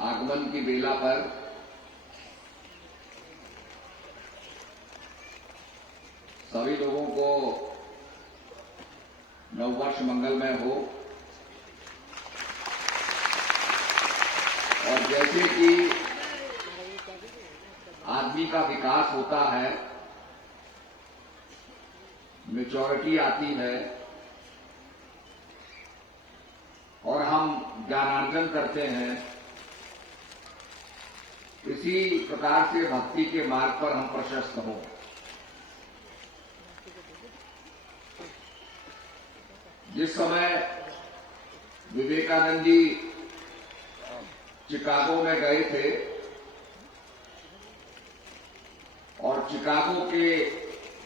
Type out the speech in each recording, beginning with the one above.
आगमन की बेला पर सभी लोगों को नववर्ष मंगलमय हो। और जैसे कि आदमी का विकास होता है, मैच्योरिटी आती है और हम ज्ञानार्जन करते हैं, इसी प्रकार से भक्ति के मार्ग पर हम प्रशस्त हों। जिस समय विवेकानंद जी चिकागो में गए थे और चिकागो के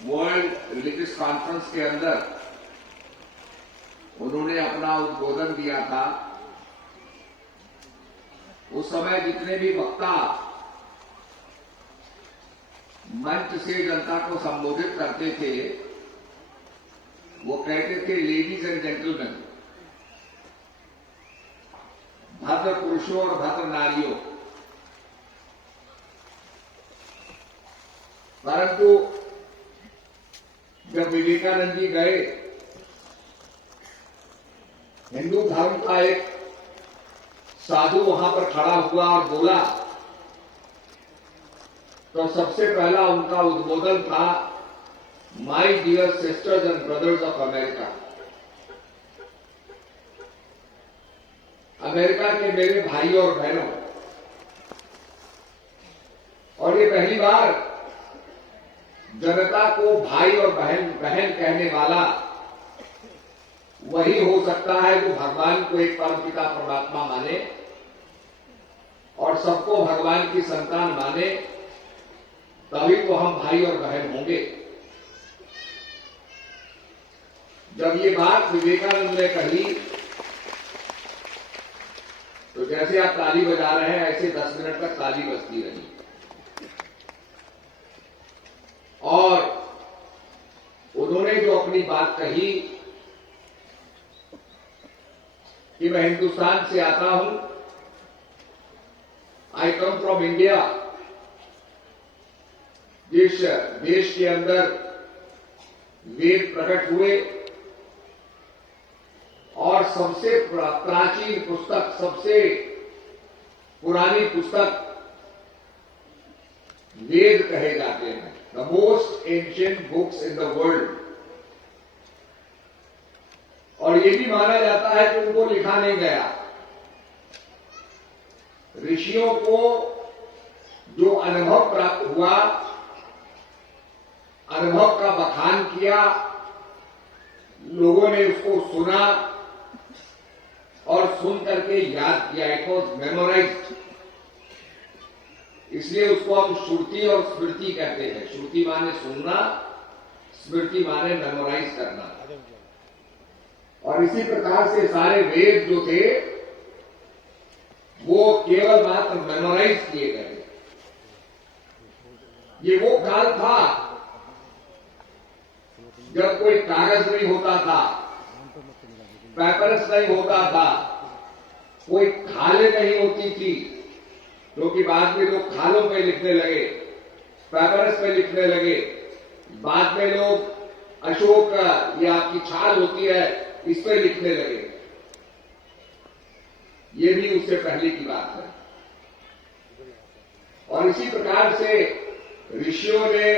वर्ल्ड रिलीजियस कॉन्फ्रेंस के अंदर उन्होंने अपना उद्बोधन दिया था, उस समय जितने भी वक्ता मंच से जनता को संबोधित करते थे वो कहते थे, लेडीज एंड जेंटलमैन, भद्र पुरुषों और भद्र नारियों। परंतु जब विवेकानंद जी गए, हिंदू धर्म का एक साधु वहां पर खड़ा हुआ और बोला, तो सबसे पहला उनका उद्बोधन था, my dear sisters and brothers of America. America के मेरे भाइयों और बहनों। और ये पहली बार जनता को भाई और बहन कहने वाला वही हो सकता है जो भगवान को एक परमपिता परमात्मा माने और सबको भगवान की संतान माने, तभी तो हम भाई और बहन होंगे। जब ये बात विवेकानंद ने कही तो जैसे आप ताली बजा रहे हैं ऐसे 10 मिनट तक ताली बजती रही। और उन्होंने जो अपनी बात कही कि मैं हिंदुस्तान से आता हूं, आई कम फ्रॉम इंडिया, जिस देश के अंदर वेद प्रकट हुए और सबसे प्राचीन पुस्तक, सबसे पुरानी पुस्तक वेद कहे जाते हैं, the most ancient books in the world. और ये भी माना जाता है कि उनको लिखा नहीं गया, ऋषियों को जो अनुभव प्राप्त हुआ, अनुभव का बखान किया, लोगों ने उसको सुना और सुन करके याद किया, इट वॉज मेमोराइज्ड। इसलिए उसको हम श्रुति और स्मृति कहते हैं। श्रुति माने सुनना, स्मृति माने मेमोराइज करना। और इसी प्रकार से सारे वेद जो थे वो केवल मात्र मेमोराइज किए गए। ये वो काल था जब कोई कागज नहीं होता था, पेपर्स नहीं होता था, कोई खालें नहीं होती थी, क्योंकि बाद में लोग खालों पे लिखने लगे, पेपर्स पे लिखने लगे। बाद में लोग अशोक या आपकी छाल होती है इस पे लिखने लगे। ये भी उससे पहले की बात है। और इसी प्रकार से ऋषियों ने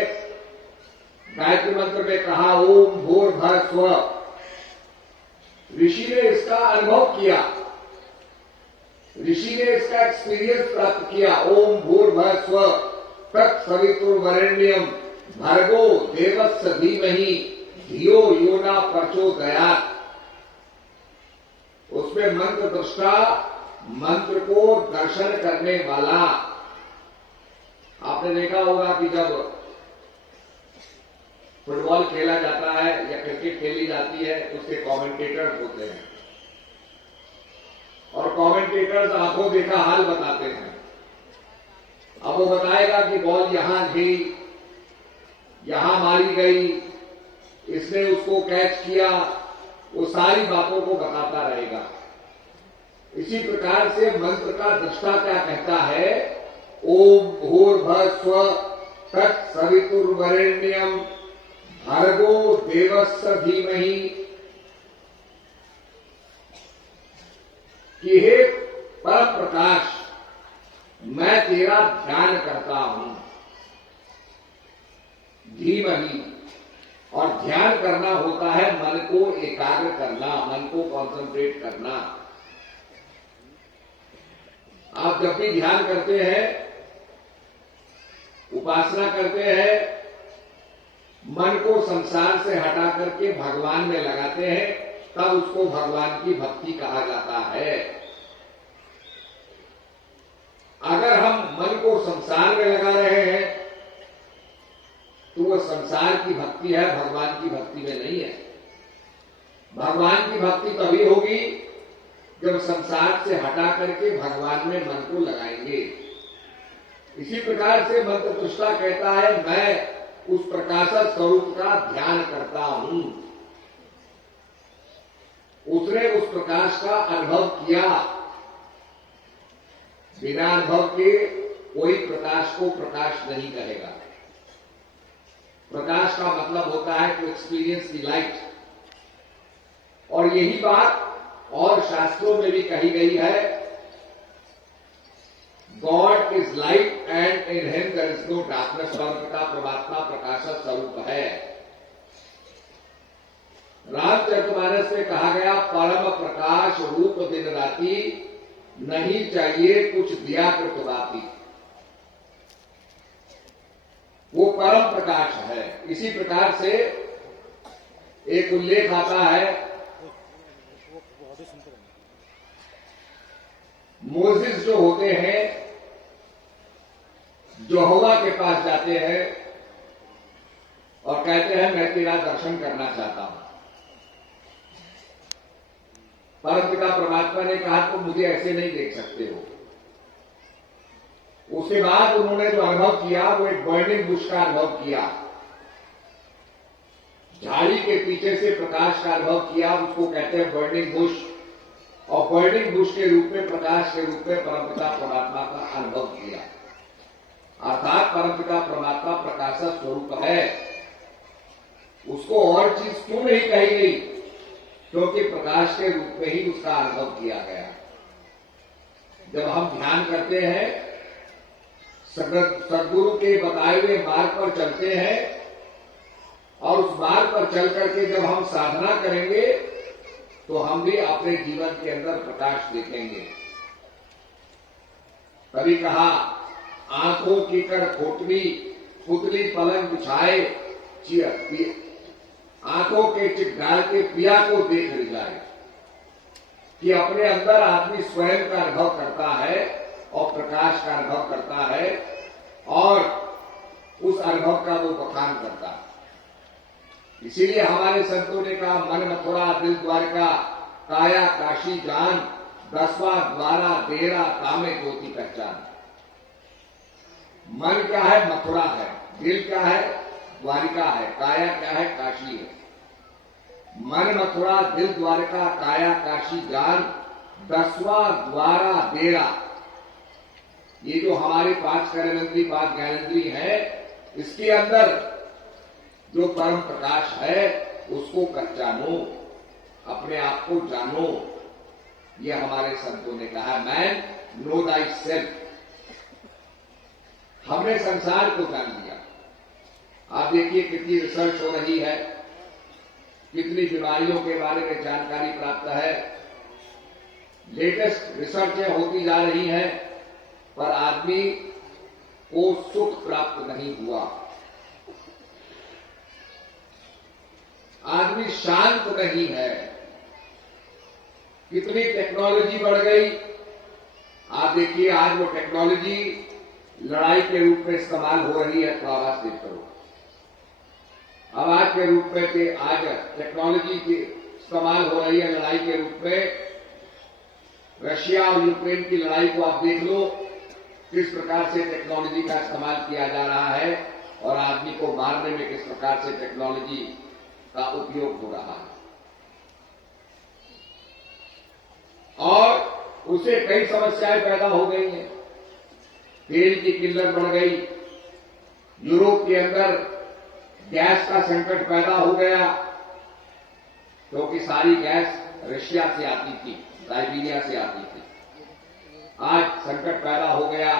गायत्री मंत्र में कहा, ओम भूर्भुवः स्वः। ऋषि ने इसका अनुभव किया, ऋषि ने इसका एक्सपीरियंस प्राप्त किया। ओम भूर्भुवः स्वः तत्सवितुर्वरेण्यं भर्गो देवस्य धीमहि धियो यो न प्रचोदयात्। उसमें मंत्र दृष्टा, मंत्र को दर्शन करने वाला। आपने देखा होगा कि जब फुटबॉल खेला जाता है या क्रिकेट खेली जाती है, उसके कमेंटेटर्स होते हैं और कमेंटेटर्स आंखों देखा हाल बताते हैं। अब वो बताएगा कि बॉल यहां गई, यहां मारी गई, इसने उसको कैच किया, वो सारी बातों को बताता रहेगा। इसी प्रकार से मंत्र का दृष्टा क्या कहता है, ओम भूर्भुवः तत्सवितुर्वरेण्यं भर्गो देवस्य धीमहि, कि हे परम प्रकाश मैं तेरा ध्यान करता हूं। धीमहि, और ध्यान करना होता है मन को एकाग्र करना, मन को कॉन्सेंट्रेट करना। आप जब भी ध्यान करते हैं, उपासना करते हैं, मन को संसार से हटा करके भगवान में लगाते हैं, तब उसको भगवान की भक्ति कहा जाता है। अगर हम मन को संसार में लगा रहे हैं तो वह संसार की भक्ति है, भगवान की भक्ति में नहीं है। भगवान की भक्ति तभी होगी जब संसार से हटा करके भगवान में मन को लगाएंगे। इसी प्रकार से मंत्र दृष्टा कहता है मैं उस प्रकाश स्वरूप का ध्यान करता हूं। उसने उस प्रकाश का अनुभव किया। बिना अनुभव के कोई प्रकाश को प्रकाश नहीं कहेगा। प्रकाश का मतलब होता है टू एक्सपीरियंस द लाइट। और यही बात और शास्त्रों में भी कही गई है, God is light and in him there is no darkness. का परमात्मा प्रकाश स्वरूप है। रामचरितमानस में कहा गया परम प्रकाश रूप दिन राति, नहीं चाहिए कुछ दिया कृतवाती। वो परम प्रकाश है। इसी प्रकार से एक उल्लेख आता है, मोसेस जो होते हैं, यहोवा के पास जाते हैं और कहते हैं मैं तेरा दर्शन करना चाहता हूं। परमपिता परमात्मा ने कहा तो मुझे ऐसे नहीं देख सकते हो। उसके बाद उन्होंने जो अनुभव किया वो एक बर्निंग बुश का अनुभव किया। झाड़ी के पीछे से प्रकाश का अनुभव किया, उसको कहते हैं बर्निंग बुश। और बर्निंग बुश के रूप में, प्रकाश के रूप में परमपिता परमात्मा का अनुभव किया। अर्थात परमपिता परमात्मा प्रकाश स्वरूप है। उसको और चीज क्यों नहीं कही गई? क्योंकि प्रकाश के रूप में ही उसका अनुभव किया गया। जब हम ध्यान करते हैं, सदगुरु के बताए हुए मार्ग पर चलते हैं और उस मार्ग पर चल करके जब हम साधना करेंगे तो हम भी अपने जीवन के अंदर प्रकाश देखेंगे। कभी कहा, आंखों की कर खोटवी पुतली पलंग बिछाए, आंखों के चिट डाल के पिया को देख ले जाए। कि अपने अंदर आदमी स्वयं का अनुभव करता है और प्रकाश का अनुभव करता है और उस अनुभव का वो बखान करता है। इसीलिए हमारे संतों ने कहा, मन मथुरा दिल द्वारका, काया काशी जान, 10वां द्वारा तेरा कामे ज्योति पहचान। मन क्या है? मथुरा है। दिल क्या है? द्वारिका है। काया क्या है? काशी है। मन मथुरा दिल द्वारका काया काशी जान, 10वां द्वारा तेरा। ये जो हमारे 5 कर्मेंद्रिय 5 ज्ञानेंद्रिय है, इसके अंदर जो परम प्रकाश है उसको पहचानो, अपने आप को जानो। ये हमारे संतों ने कहा, मैन नो दाई सेल्फ। हमने संसार को जान लिया। आप देखिए कितनी रिसर्च हो रही है, कितनी बीमारियों के बारे में जानकारी प्राप्त है, लेटेस्ट रिसर्चें होती जा रही हैं, पर आदमी को सुख प्राप्त नहीं हुआ। आदमी शांत नहीं है। कितनी टेक्नोलॉजी बढ़ गई। आप देखिए आज वो टेक्नोलॉजी लड़ाई के रूप में इस्तेमाल हो रही है। तो आवाज देख करो, आवाज के रूप में कि आज टेक्नोलॉजी की इस्तेमाल हो रही है लड़ाई के रूप में। रशिया और यूक्रेन की लड़ाई को आप देख लो, किस प्रकार से टेक्नोलॉजी का इस्तेमाल किया जा रहा है और आदमी को मारने में किस प्रकार से टेक्नोलॉजी का उपयोग हो रहा है। और उससे कई समस्याएं पैदा हो गई हैं। तेल की किल्लत बढ़ गई, यूरोप के अंदर गैस का संकट पैदा हो गया, क्योंकि सारी गैस रशिया से आती थी, साइबीरिया से आती थी। आज संकट पैदा हो गया,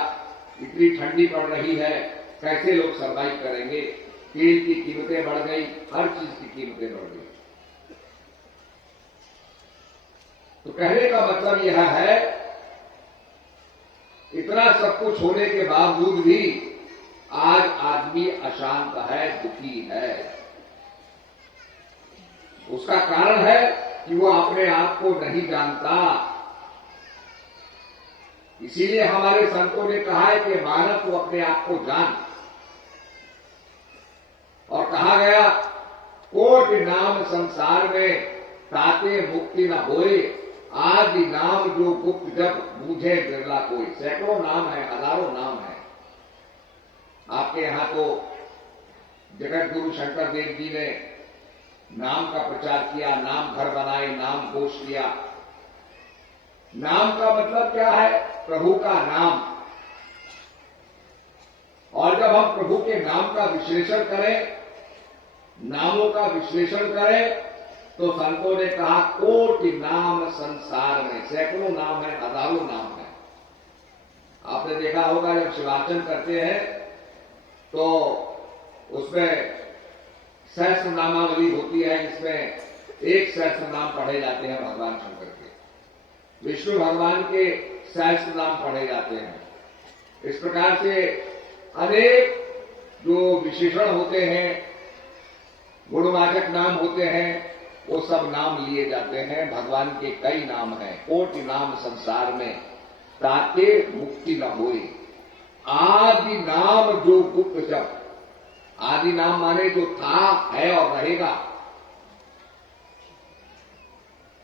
इतनी ठंडी पड़ रही है, कैसे लोग सर्वाइव करेंगे। तेल की कीमतें बढ़ गई, हर चीज की कीमतें बढ़ गई। तो कहने का मतलब यह है, इतना सब कुछ होने के बावजूद भी आज आदमी अशांत है, दुखी है। उसका कारण है कि वो अपने आप को नहीं जानता। इसीलिए हमारे संतों ने कहा है कि मानव को अपने आप को जान। और कहा गया, कोटि नाम संसार में ताते मुक्ति न होए, आदि नाम जो गुप्त जब बूझे बिरला कोई। सैकड़ों नाम है, हजारों नाम है। आपके यहां तो जगत गुरु शंकर देव जी ने नाम का प्रचार किया, नाम घर बनाए, नाम कोश किया। नाम का मतलब क्या है? प्रभु का नाम। और जब हम प्रभु के नाम का विश्लेषण करें, नामों का विश्लेषण करें, तो संतों ने कहा कोटि नाम संसार में। सैकड़ों नाम है, हजारों नाम है। आपने देखा होगा जब शिवार्चन करते हैं तो उसमें सहस्त्र नामावली होती है, जिसमें एक सहस्त्र नाम पढ़े जाते हैं भगवान शंकर के, विष्णु भगवान के सहस्त्र नाम पढ़े जाते हैं। इस प्रकार से अनेक जो विशेषण होते हैं, गुणवाचक नाम होते हैं, वो सब नाम लिए जाते हैं। भगवान के कई नाम हैं। कोटि नाम संसार में ताते मुक्ति न होए, आदि नाम जो गुप्त जब। आदि नाम माने जो था, है और रहेगा।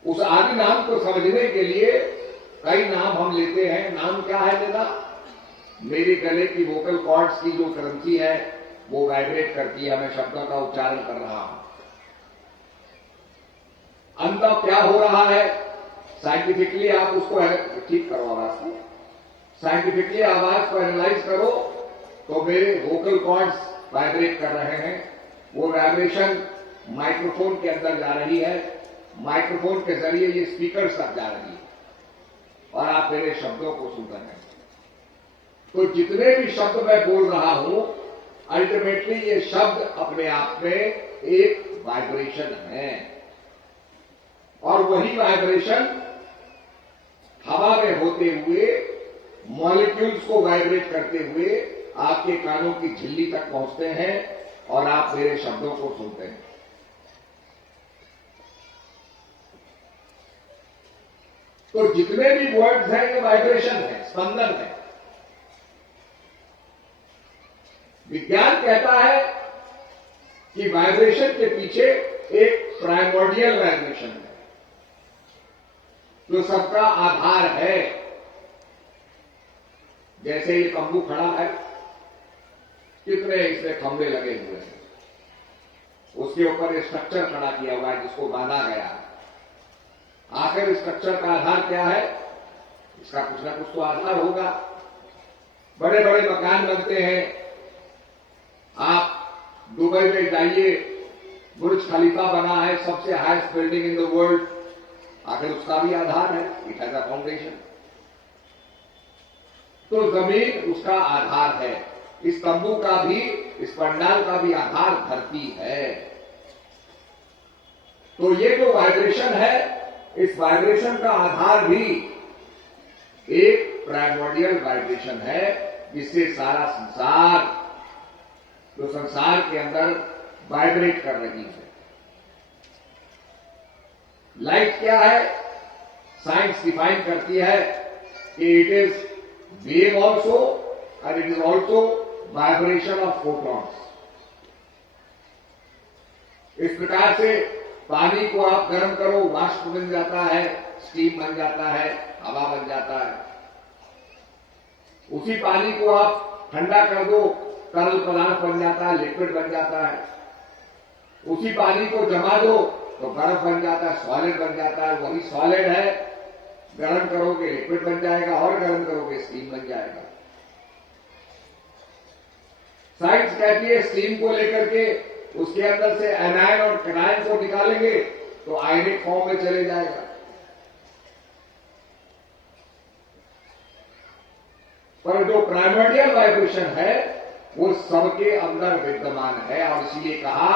उस आदि नाम को समझने के लिए कई नाम हम लेते हैं। नाम क्या है लेना? मेरे गले की वोकल कॉर्ड्स की जो ग्रंथि है वो वाइब्रेट करती है, मैं शब्दों का उच्चारण कर रहा हूं। अंदर क्या हो रहा है, साइंटिफिकली आप उसको ठीक करो, आवाज को साइंटिफिकली आवाज को एनालाइज करो तो मेरे वोकल कॉर्ड्स वाइब्रेट कर रहे हैं। वो वाइब्रेशन माइक्रोफोन के अंदर जा रही है, माइक्रोफोन के जरिए ये स्पीकर तक जा रही है और आप मेरे शब्दों को सुन रहे हैं। तो जितने भी शब्द मैं बोल रहा हूं, अल्टीमेटली ये शब्द अपने आप में एक वाइब्रेशन है। और वही वाइब्रेशन हवा में होते हुए मॉलिक्यूल्स को वाइब्रेट करते हुए आपके कानों की झिल्ली तक पहुंचते हैं और आप मेरे शब्दों को सुनते हैं। तो जितने भी वर्ड्स हैं ये वाइब्रेशन है, स्पंदन है। विज्ञान कहता है कि वाइब्रेशन के पीछे एक प्राइमोर्डियल वाइब्रेशन है जो सबका आधार है। जैसे ये तंबू खड़ा है, कितने इसमें खंभे लगे हुए हैं, उसके ऊपर एक स्ट्रक्चर खड़ा किया हुआ है जिसको बांधा गया है। आखिर स्ट्रक्चर का आधार क्या है? इसका कुछ ना कुछ तो आधार होगा। बड़े बड़े मकान बनते हैं, आप दुबई में जाइए, बुर्ज खलीफा बना है, सबसे highest building in the world. आखिर उसका भी आधार है, इट हैज अ फाउंडेशन। तो जमीन उसका आधार है। इस तंबू का भी, इस पंडाल का भी आधार धरती है। तो ये जो वाइब्रेशन है, इस वाइब्रेशन का आधार भी एक प्राइमोर्डियल वाइब्रेशन है, जिससे सारा संसार, जो संसार के अंदर वाइब्रेट कर रही है। लाइट क्या है? साइंस डिफाइन करती है कि it is wave also and it is also vibration of photons। इस प्रकार से पानी को आप गर्म करो, वाष्प बन जाता है, स्टीम बन जाता है, हवा बन जाता है। उसी पानी को आप ठंडा कर दो, तरल पदार्थ बन जाता है, लिक्विड बन जाता है। उसी पानी को जमा दो तो बर्फ बन जाता है, सॉलिड बन जाता है। वही सॉलिड है गर्म करोगे लिक्विड बन जाएगा, और गर्म करोगे स्टीम बन जाएगा। साइंस कहती है स्टीम को लेकर के उसके अंदर से एनायन और कैनायन को निकालेंगे तो आयनिक फॉर्म में चले जाएगा। पर जो प्राइमर्डियल वाइब्रेशन है वो सबके अंदर विद्यमान है, और इसीलिए कहा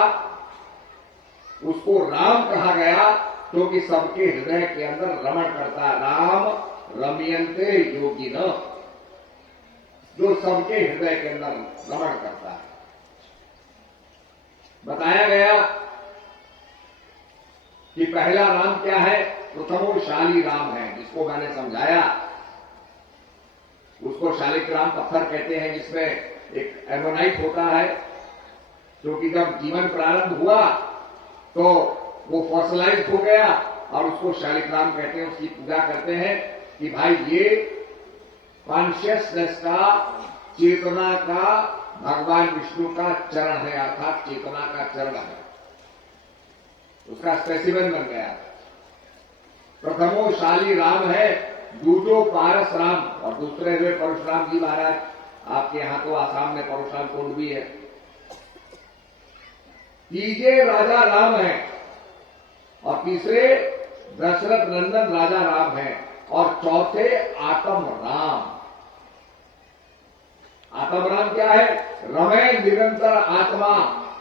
उसको राम कहा गया, क्योंकि सबके हृदय के अंदर रमण करता। राम रमयन्ते योगिनः, जो सबके हृदय के अंदर रमण करता है। बताया गया कि पहला राम क्या है, प्रथमोशाली राम है, जिसको मैंने समझाया। उसको शालिग्राम पत्थर कहते हैं, जिसमें एक एमोनाइट होता है, क्योंकि जब जीवन प्रारंभ हुआ तो वो फॉसिलाइज हो गया, और उसको शालिग्राम कहते हैं। उसकी पूजा करते हैं कि भाई ये कॉन्शियसनेस का, चेतना का भगवान विष्णु का चरण है, अर्थात चेतना का चरण है, उसका स्पेसिमेन बन गया। प्रथमोशाली राम है, दूजो पारस राम, और दूसरे हुए परशुराम जी महाराज। आपके यहां तो आसाम में परशुराम कुंड भी है। तीजे राजा राम है, और तीसरे दशरथ नंदन राजा राम है, और चौथे आत्म राम। आत्म राम क्या है, रमे निरंतर आत्मा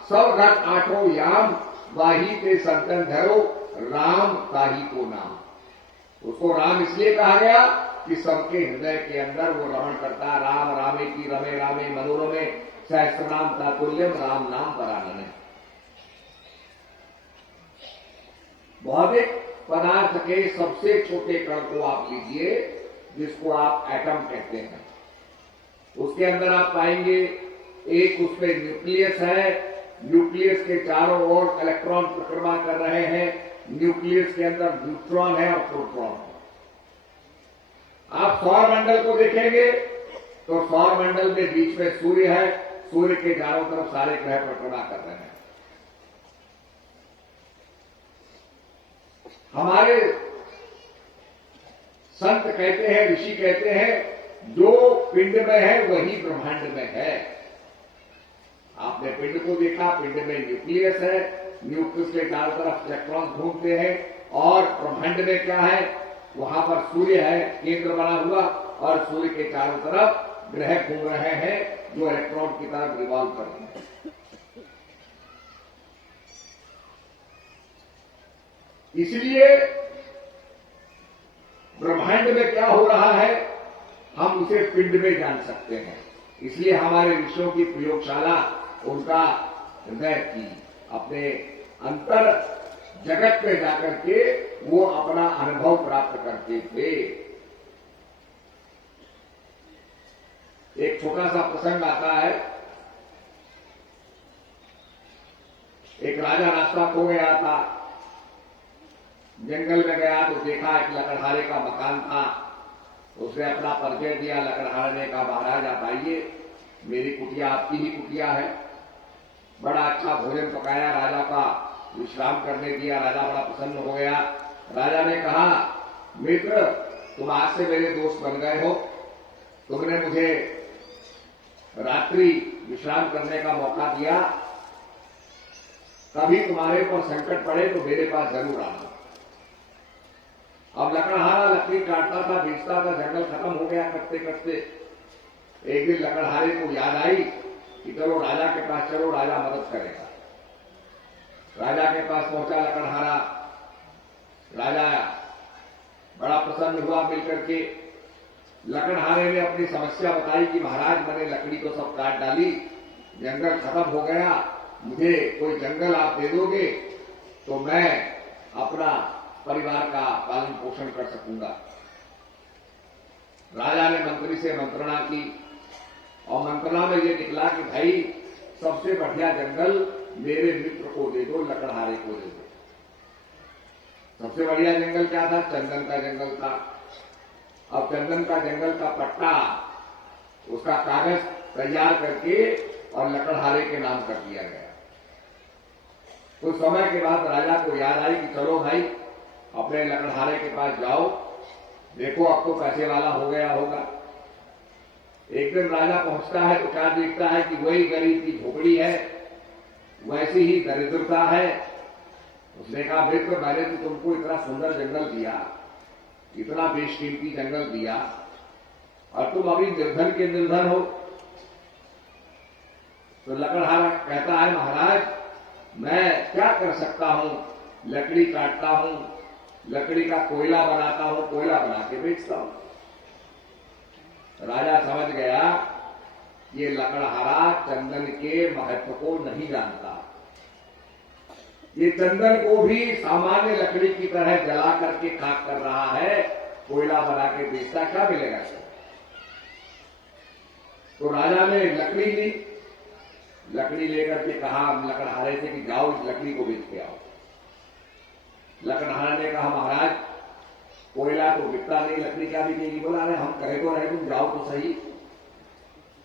सब घट आठों याम, वाही ते संतन धरो राम ताही को नाम। उसको राम इसलिए कहा गया कि सबके हृदय के अंदर वो रमण करता है। राम रामे की रमे रामे मनोरमे सहस्रनाम तातुल्यम राम नाम परानने। भौतिक पदार्थ के सबसे छोटे कण को आप लीजिए, जिसको आप एटम कहते हैं। उसके अंदर आप पाएंगे एक उसमें न्यूक्लियस है, न्यूक्लियस के चारों ओर इलेक्ट्रॉन परिक्रमा कर रहे हैं। न्यूक्लियस के अंदर न्यूट्रॉन है और प्रोटॉन है। आप सौर मंडल को देखेंगे तो सौर मंडल के बीच में सूर्य है, सूर्य के चारों तरफ सारे ग्रह परिक्रमा कर रहे हैं। हमारे संत कहते हैं, ऋषि कहते हैं, जो पिंड में है वही ब्रह्मांड में है। आपने पिंड को देखा, पिंड में न्यूक्लियस है, न्यूक्लियस के चारों तरफ इलेक्ट्रॉन घूमते हैं, और ब्रह्मांड में क्या है, वहां पर सूर्य है केंद्र बना हुआ, और सूर्य के चारों तरफ ग्रह घूम रहे हैं जो इलेक्ट्रॉन की तरफ रिवॉल्व कर रहे हैं। इसलिए ब्रह्मांड में क्या हो रहा है हम उसे पिंड में जान सकते हैं। इसलिए हमारे ऋषियों की प्रयोगशाला उनका हृदय की, अपने अंतर जगत में जाकर के वो अपना अनुभव प्राप्त करते थे। एक छोटा सा प्रसंग आता है। एक राजा रास्ता खो गया था, जंगल में गया तो देखा एक लकड़हारे का मकान था। उसने अपना परिचय दिया, लकड़हारे ने कहा महाराज आप आइए, मेरी कुटिया आपकी ही कुटिया है। बड़ा अच्छा भोजन पकाया, राजा का विश्राम करने दिया। राजा बड़ा प्रसन्न हो गया। राजा ने कहा मित्र तुम आज से मेरे दोस्त बन गए हो, तुमने मुझे रात्रि विश्राम करने का मौका दिया, कभी तुम्हारे पर संकट पड़े तो मेरे पास जरूर आना। अब लकड़हारा लकड़ी काटता था, बेचता था, जंगल खत्म हो गया कटते कटते। एक दिन लकड़हारे को याद आई कि चलो राजा के पास चलो, राजा मदद करेगा। राजा के पास पहुंचा लकड़हारा। राजा बड़ा प्रसन्न हुआ मिलकर के। लकड़हारे ने अपनी समस्या बताई कि महाराज मैंने लकड़ी तो सब काट डाली, जंगल खत्म हो गया, मुझे कोई जंगल आप दे दोगे तो मैं अपना परिवार का पालन पोषण कर सकूंगा। राजा ने मंत्री से मंत्रणा की, और मंत्रणा में यह निकला कि भाई सबसे बढ़िया जंगल मेरे मित्र को दे दो, लकड़हारे को दे दो। सबसे बढ़िया जंगल क्या था, चंदन का जंगल था। अब चंदन का जंगल का पट्टा, उसका कागज तैयार करके और लकड़हारे के नाम कर दिया गया। कुछ समय के बाद राजा को याद आई कि चलो भाई अपने लकड़हारे के पास जाओ, देखो अब तो पैसे वाला हो गया होगा। एक दिन राजा पहुंचता है तो क्या देखता है कि वही गरीब की झोपड़ी है, वैसी ही दरिद्रता है। उसने कहा मित्र, मैंने तो तुमको इतना सुंदर जंगल दिया, इतना बेशकीमती जंगल दिया, और तुम अभी निर्धन के निर्धन हो। तो लकड़हारा कहता है महाराज, मैं क्या कर सकता हूं, लकड़ी काटता हूं, लकड़ी का कोयला बनाता हूं, कोयला बना के बेचता हूं। राजा समझ गया ये लकड़हारा चंदन के महत्व को नहीं जानता। ये चंदन को भी सामान्य लकड़ी की तरह जला करके खाक कर रहा है, कोयला बना के बेचता, क्या मिलेगा? तो राजा ने लकड़ी ली, लकड़ी लेकर के कहा लकड़हारे से कि जाओ इस लकड़ी को बेच के आओ। लकड़हारा ने कहा महाराज कोयला तो बिकता नहीं, लकड़ी क्या बिकेगी? बोला अरे हम कहे तो रहे, तुम जाओ तो सही।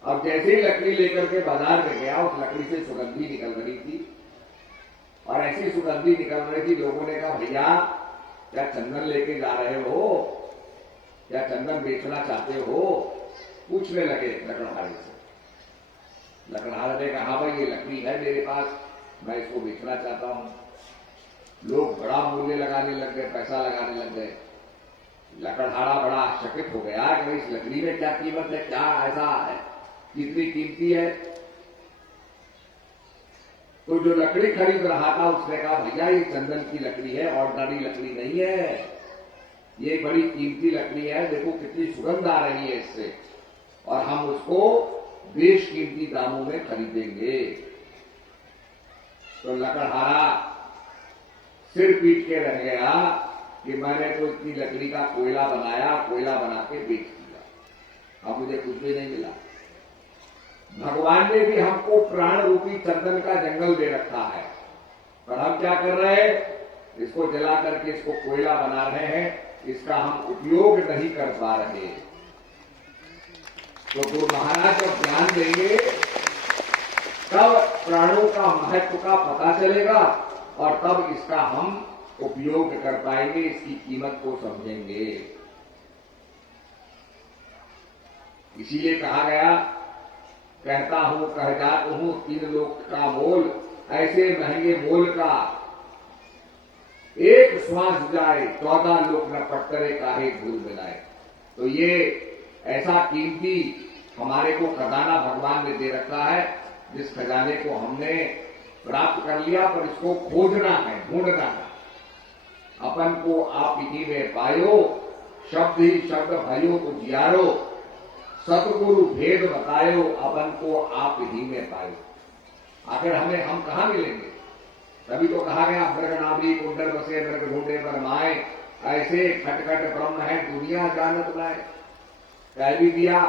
अब जैसे ही लकड़ी लेकर के बाजार में गया, उस लकड़ी से सुगंधी निकल रही थी, और ऐसी सुगंधी निकल रही थी, लोगों ने कहा भैया क्या चंदन लेके जा रहे हो, क्या चंदन बेचना चाहते हो? पूछने लगे लकड़हारे से। लकड़हारा ने कहा भाई ये लकड़ी है मेरे पास, मैं इसको बेचना चाहता हूं। लोग बड़ा मूल्य लगाने लग गए, पैसा लगाने लग गए। लकड़हारा बड़ा आश्चर्यचकित हो गया कि भाई इस लकड़ी में क्या कीमत है, क्या ऐसा है, कितनी कीमती है? तो जो लकड़ी खरीद रहा था उसने कहा भैया ये चंदन की लकड़ी है, ऑर्डिनरी लकड़ी नहीं है, ये बड़ी कीमती लकड़ी है, देखो कितनी सुगंध आ रही है इससे, और हम उसको बेशकीमती दामों में खरीदेंगे। तो लकड़हारा सिर पीट के रह गया कि मैंने तो इतनी लकड़ी का कोयला बनाया, कोयला बना के बेच दिया, अब मुझे कुछ भी नहीं मिला। भगवान ने भी हमको प्राण रूपी चंदन का जंगल दे रखा है, पर हम क्या कर रहे हैं? इसको जला करके इसको कोयला बना रहे हैं, इसका हम उपयोग नहीं कर पा रहे। तो गुरु महाराज जब ज्ञान देंगे तब प्राणों का महत्व का पता चलेगा, और तब इसका हम उपयोग कर पाएंगे, इसकी कीमत को समझेंगे। इसीलिए कहा गया, कहता हूं कह जात हूं तीन लोक का मोल, ऐसे महंगे मोल का एक श्वास जाए, 14 लोक न पट्टरे काहे भूल मिलाए। तो ये ऐसा कीमती हमारे को खजाना भगवान ने दे रखा है, जिस खजाने को हमने प्राप्त कर लिया, पर इसको खोजना है, ढूंढना है। अपन को आप इन्हीं में पायो, शब्द ही शब्द भयो तो जियारो, सतगुरु भेद बतायो, अपन को आप ही में पायो। आखिर हमें हम कहां मिलेंगे? तभी तो कहा गया मृग नाभि कुंडल बसे मृग ढूंढे पर माए, ऐसे खटखट ब्रह्म है दुनिया जानत नाय। कह भी दिया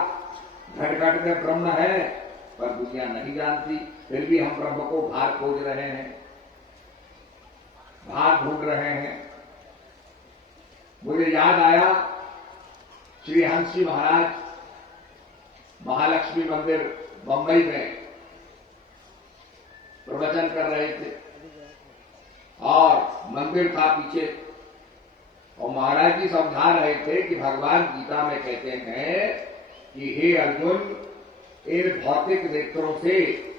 घटघट में ब्रह्म है, पर दुनिया नहीं जानती, फिर भी हम ब्रह्म को बाहर खोज रहे हैं, बाहर ढूंढ रहे हैं। मुझे याद आया श्री हंस जी महाराज महालक्ष्मी मंदिर बंबई में प्रवचन कर रहे थे, और मंदिर था पीछे, और महाराज जी समझा रहे थे कि भगवान गीता में कहते हैं कि हे अर्जुन, इन भौतिक नेत्रों से,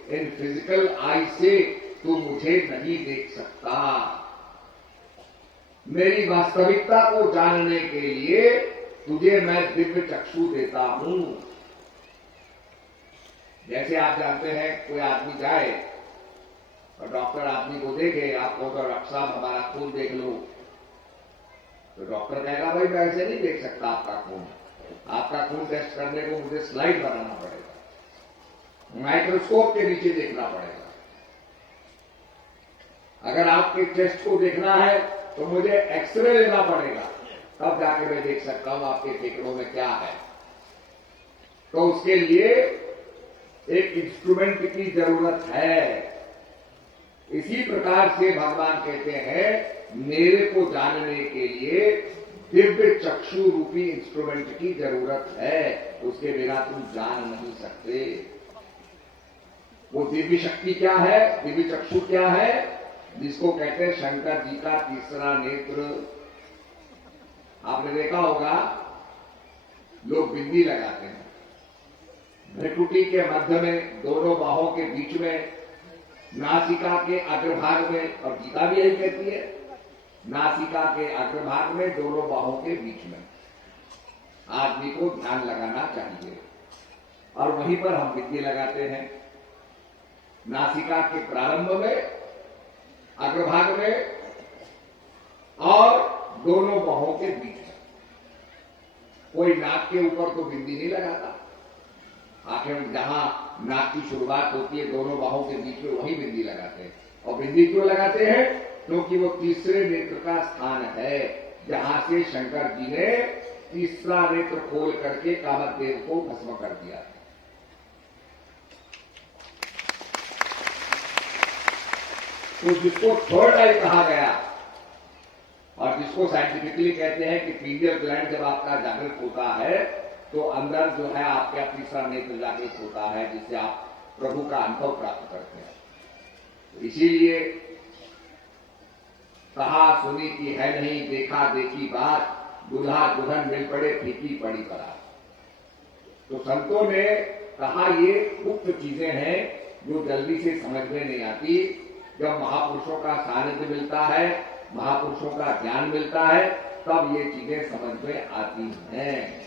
इन फिजिकल आई से तू मुझे नहीं देख सकता। मेरी वास्तविकता को जानने के लिए तुझे मैं दिव्य चक्षु देता हूं। जैसे आप जानते हैं कोई आदमी जाए और डॉक्टर आदमी को देखे, आपको तो डॉक्टर साहब हमारा खून देख लो, तो डॉक्टर कहेगा भाई मैं ऐसे नहीं देख सकता आपका खून, आपका खून टेस्ट करने को मुझे स्लाइड बनाना पड़ेगा, माइक्रोस्कोप के नीचे देखना पड़ेगा। अगर आपके चेस्ट को देखना है तो मुझे एक्सरे लेना पड़ेगा, तब जाके मैं देख सकता हूं आपके फेफड़ों में क्या है। तो उसके लिए एक इंस्ट्रूमेंट की जरूरत है। इसी प्रकार से भगवान कहते हैं मेरे को जानने के लिए दिव्य चक्षु रूपी इंस्ट्रूमेंट की जरूरत है, उसके बिना तुम जान नहीं सकते। वो दिव्य शक्ति क्या है, दिव्य चक्षु क्या है, जिसको कहते हैं शंकर जी का तीसरा नेत्र। आपने देखा होगा लोग बिंदी लगाते हैं। भ्रिकुटी के मध्य में, दोनों बाहों के बीच में, नासिका के अग्रभाग में, और गीता भी यही कहती है, नासिका के अग्रभाग में, दोनों बाहों के बीच में आदमी को ध्यान लगाना चाहिए। और वहीं पर हम बिंदी लगाते हैं, नासिका के प्रारंभ में, अग्रभाग में और दोनों बाहों के बीच में। कोई नाक के ऊपर तो बिंदी नहीं लगाता, आखिर जहां नाक की शुरुआत होती है दोनों बाहों के बीच में, वही बिंदी लगाते हैं। और बिंदी क्यों लगाते हैं? क्योंकि वो तीसरे नेत्र का स्थान है, जहां से शंकर जी ने तीसरा नेत्र खोल करके कामदेव को भस्म कर दिया। तो जिसको थर्ड आई कहा गया, और जिसको साइंटिफिकली कहते हैं कि पीनियल ग्लैंड जब आपका जागृत होता है तो अंदर जो है आपका तीसरा नेत्र जागृत होता है, जिससे आप प्रभु का अनुभव प्राप्त करते हैं। तो इसीलिए कहा सुनी की है नहीं, देखा देखी बात, दूल्हा दुल्हन मिल पड़े फीकी पड़ी बारात। तो संतों ने कहा ये गुप्त चीजें हैं जो जल्दी से समझ में नहीं आती। जब महापुरुषों का सानिध्य मिलता है, महापुरुषों का ज्ञान मिलता है, तब ये चीजें समझ में आती हैं।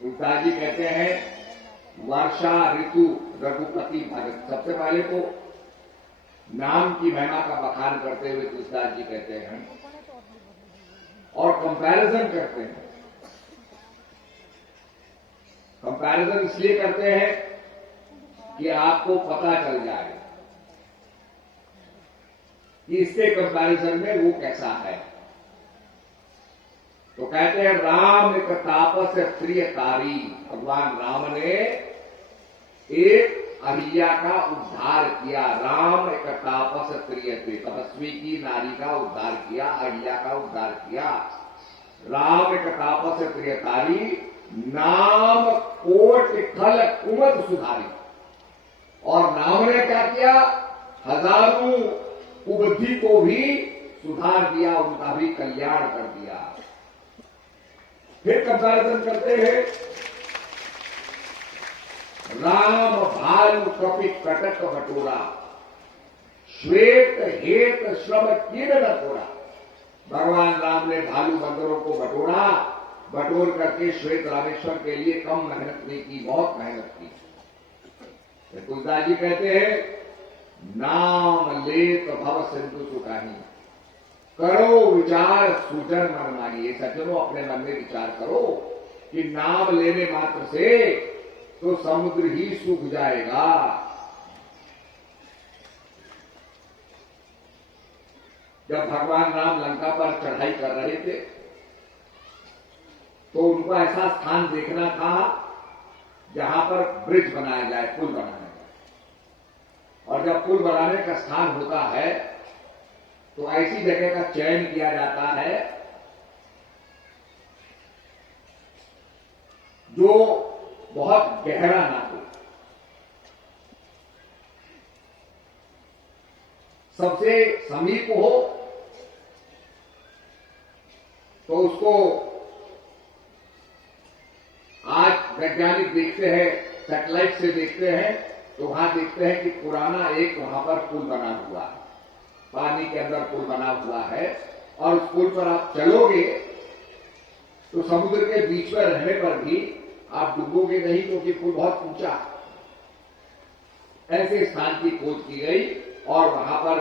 तुलसीदास जी कहते हैं वर्षा ऋतु रघुपति भगत। सबसे पहले तो नाम की महिमा का बखान करते हुए तुलसीदास जी कहते हैं और कंपैरिजन करते हैं। कंपैरिजन इसलिए करते हैं कि आपको पता चल जाए कि इसके कंपैरिजन में वो कैसा है। तो कहते हैं राम एक तापस प्रिय तारी। भगवान राम ने एक अहिल्या का उद्धार किया। राम एक तापस प्रिय थे, तपस्वी की नारी का उद्धार किया, अहिल्या का उद्धार किया। राम एक तापस प्रिय तारी, नाम कोट खल कुमत सुधारी। और राम ने क्या किया? हजारों कुबुद्धि को भी सुधार दिया, उनका भी कल्याण कर दिया। फिर कंपैरिजन करते हैं राम भालु कपि कटक बटोरा, श्वेत हेत श्रम किरण थोड़ा। भगवान राम ने भालू बंदरों को बटोरा, बटोर करके श्वेत रामेश्वर के लिए कम मेहनत नहीं की, बहुत मेहनत की। तुलसीदास जी कहते हैं नाम लेत भव सिंधु सुखाही, करो विचार सूजन मन माही। ये सज्जनों अपने मन में विचार करो कि नाम लेने मात्र से तो समुद्र ही सूख जाएगा। जब भगवान राम लंका पर चढ़ाई कर रहे थे तो उनको ऐसा स्थान देखना था जहां पर ब्रिज बनाया जाए, पुल बनाया जाए। और जब पुल बनाने का स्थान होता है तो ऐसी जगह का चयन किया जाता है जो बहुत गहरा ना हो। सबसे समीप हो तो उसको आज वैज्ञानिक देखते हैं, सैटेलाइट से देखते हैं, तो वहां देखते हैं कि पुराना एक वहां पर पुल बना हुआ है, पानी के अंदर पुल बना हुआ है। और उस पुल पर आप चलोगे तो समुद्र के बीच में रहने पर भी आप डूबोगे नहीं, क्योंकि पुल बहुत ऊंचा। ऐसे स्थान की खोज की गई और वहां पर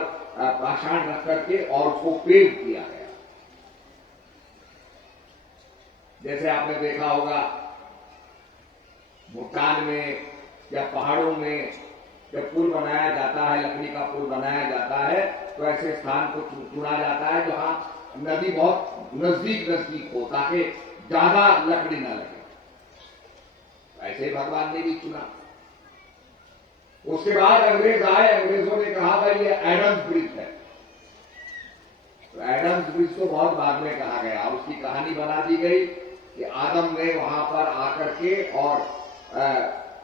पाषाण रख करके और उसको पेव किया गया। जैसे आपने देखा होगा भूटान में या पहाड़ों में जब पुल बनाया जाता है, लकड़ी का पुल बनाया जाता है, तो ऐसे स्थान को चुना जाता है जहां नदी बहुत नजदीक हो, ताकि ज्यादा लकड़ी ना लगे। ऐसे भगवान ने भी चुना। उसके बाद अंग्रेज आए, अंग्रेजों ने कहा भाई ये एडम्स ब्रिज है। तो एडम्स ब्रिज तो बहुत बाद में कहा गया, उसकी कहानी बना दी गई कि आदम ने वहां पर आकर के और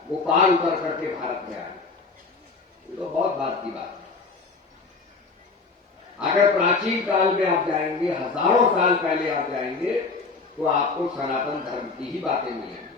वो पार उतर करके भारत में आए। ये तो बहुत बात की बात है। अगर प्राचीन काल में आप जाएंगे, हजारों साल पहले आप जाएंगे, तो आपको सनातन धर्म की ही बातें मिलेंगी।